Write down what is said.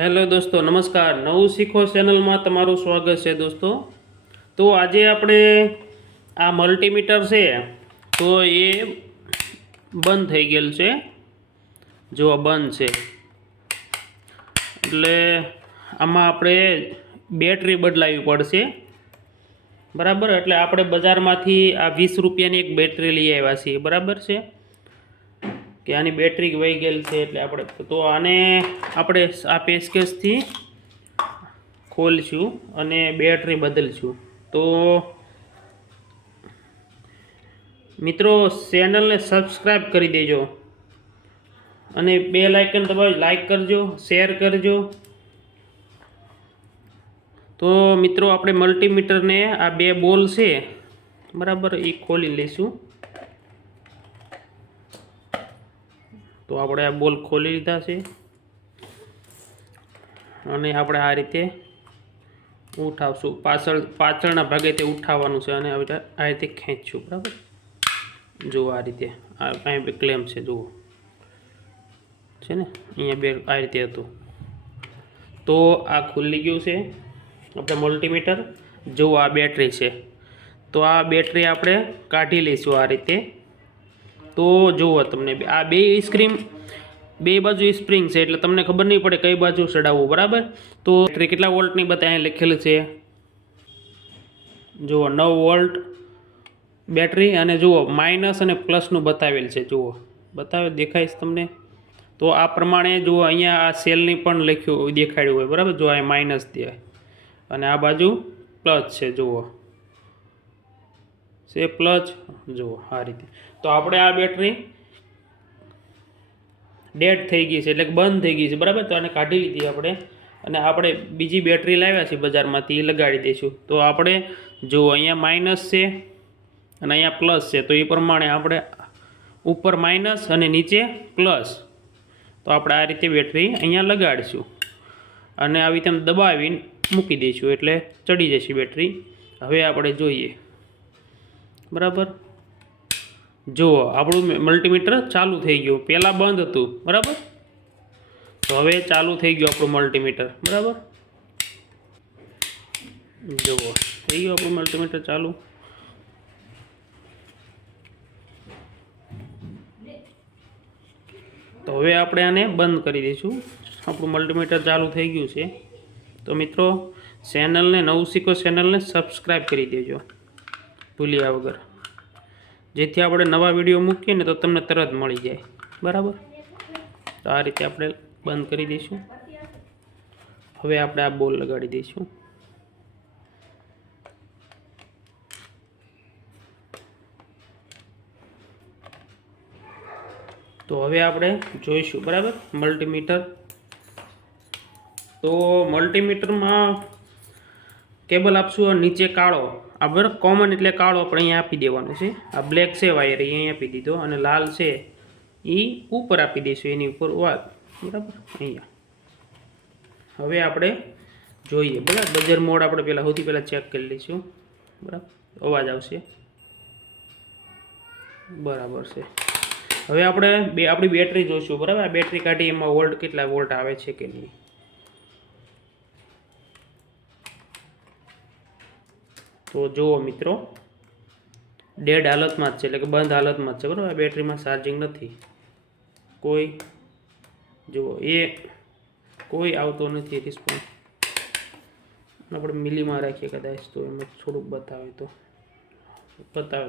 Hello દોસ્તો, નમસ્કાર. નવું શીખો ચેનલમાં તમારું સ્વાગત છે દોસ્તો. તો આજે આપણે આ મલ્ટીમીટર છે, તો એ બંધ થઈ ગયેલ છે. જો બંધ છે. એટલે આમાં આપણે બેટરી બદલાવી પડશે. બરાબર? એટલે આપણે બજારમાંથી આ વીસ રૂપિયાની એક બેટરી લઈ આવ્યા છીએ. બરાબર છે? કે આની બેટરી વહી ગયેલ છે એટલે આપણે તો આને આપણે આ પેચકેસથી ખોલશું અને બેટરી બદલશું. તો મિત્રો, ચેનલને સબસ્ક્રાઈબ કરી દેજો અને બે લાઇકન દબાવી લાઇક કરજો, શેર કરજો. તો મિત્રો, આપણે મલ્ટીમીટરને આ બે બોલ છે, બરાબર એ ખોલી લઈશું તો આપણે આ બોલ ખોલી લીધા છે. અને આપણે આ રીતે ઉઠાવશું. પાછળ, પાછળના ભાગે તે ઉઠાવવાનું છે અને આ રીતે ખેંચશું, બરાબર? જુઓ આ રીતે. આ બે ક્લેમ છે, જુઓ. છે ને? અહીંયા બે આ રીતે હતું. તો આ ખુલ્લી ગયું છે આપણે મલ્ટીમીટર જુઓ આ બેટરી છે. તો આ બેટરી આપણે કાઢી લઈશું આ રીતે. તો જુઓ તમને આ બે આઈસ્ક્રીમ બે બાજુ સ્પ્રિંગ છે એટલે તમને ખબર નહીં પડે કઈ બાજુ ચડાવવું, બરાબર? તો કેટલા વોલ્ટની બધા અહીં લખેલું છે? જુઓ, નવ વોલ્ટ બેટરી અને જુઓ માઇનસ અને પ્લસનું બતાવેલ છે, જુઓ. બતાવે, દેખાય તમને? તો આ પ્રમાણે જુઓ, અહીંયા આ સેલની પણ લખ્યું, દેખાડ્યું હોય, બરાબર? જો આ માઇનસ દે અને આ બાજુ પ્લસ છે, જુઓ. છે પ્લસ જુઓ આ રીતે. તો આપણે આ બેટરી ડેડ થઈ ગઈ છે, એટલે બંધ થઈ ગઈ છે, બરાબર? તો આને કાઢી લીધી આપણે. અને આપણે બીજી બેટરી લાવ્યા છે બજારમાંથી, એ લગાડી દઈશું. તો આપણે જુઓ, અહીંયા માઇનસ છે અને અહીંયા પ્લસ છે. તો એ પ્રમાણે આપણે ઉપર માઇનસ અને નીચે પ્લસ તો આપણે આ રીતે બેટરી અહીંયા લગાડીશું. અને આવી રીતે દબાવીને મૂકી દઈશું, એટલે ચડી જશે બેટરી હવે આપણે જોઈએ. બરાબર? જુઓ, આપણું મલ્ટીમીટર ચાલુ થઈ ગયું. પહેલાં બંધ હતું. બરાબર? તો હવે ચાલુ થઈ ગયું આપણું મલ્ટીમીટર બરાબર? જુઓ, થઈ ગયું આપણું મલ્ટીમીટર ચાલુ. તો હવે આપણે આને બંધ કરી દઈશું. આપણું મલ્ટીમીટર ચાલુ થઈ ગયું છે. તો મિત્રો ચેનલને નવું શીખો ચેનલને સબસ્ક્રાઈબ કરી દેજો. ભૂલ્યા વગર. જેથી આપણે નવા વીડિયો મૂકીએ ને તો તમને તરત મળી જાય. બરાબર? તો આ રીતે આપણે બંધ કરી દઈશું. હવે આપણે આ બોલ લગાડી દઈશું. તો હવે આપણે જોઈશું, બરાબર? મલ્ટીમીટર તો મલ્ટીમીટરમાં કેબલ આપશું, નીચે કાળો. આ બરાબર કોમન એટલે કાળો આપણે અહીંયા આપી દેવાનો છે. આ બ્લેક છે વાયર એ અહીંયા આપી દીધો. અને લાલ છે એ ઉપર આપી દઈશું એની ઉપર વાત. બરાબર? અહીંયા. હવે આપણે જોઈએ. બરાબર? બજર મોડ આપણે પહેલાં, સૌથી પહેલાં ચેક કરી લઈશું. બરાબર? અવાજ આવશે? બરાબર છે. હવે આપણે બે, આપણી બેટરી જોઈશું. બરાબર? આ બેટરી કાઢી એમાં વોલ્ટ કેટલા વોલ્ટ આવે છે કે નહીં? તો જુઓ મિત્રો. ડેડ હાલતમાં જ છે, એટલે કે બંધ હાલતમાં જ છે, બરાબર? આ બેટરીમાં ચાર્જિંગ નથી. કોઈ, જુઓ, એ કોઈ આવતો નથી રિસ્પોન્સ આપણે મિલીમાં રાખીએ કદાચ તો એમાં થોડુંક બતાવે તો. બતાવે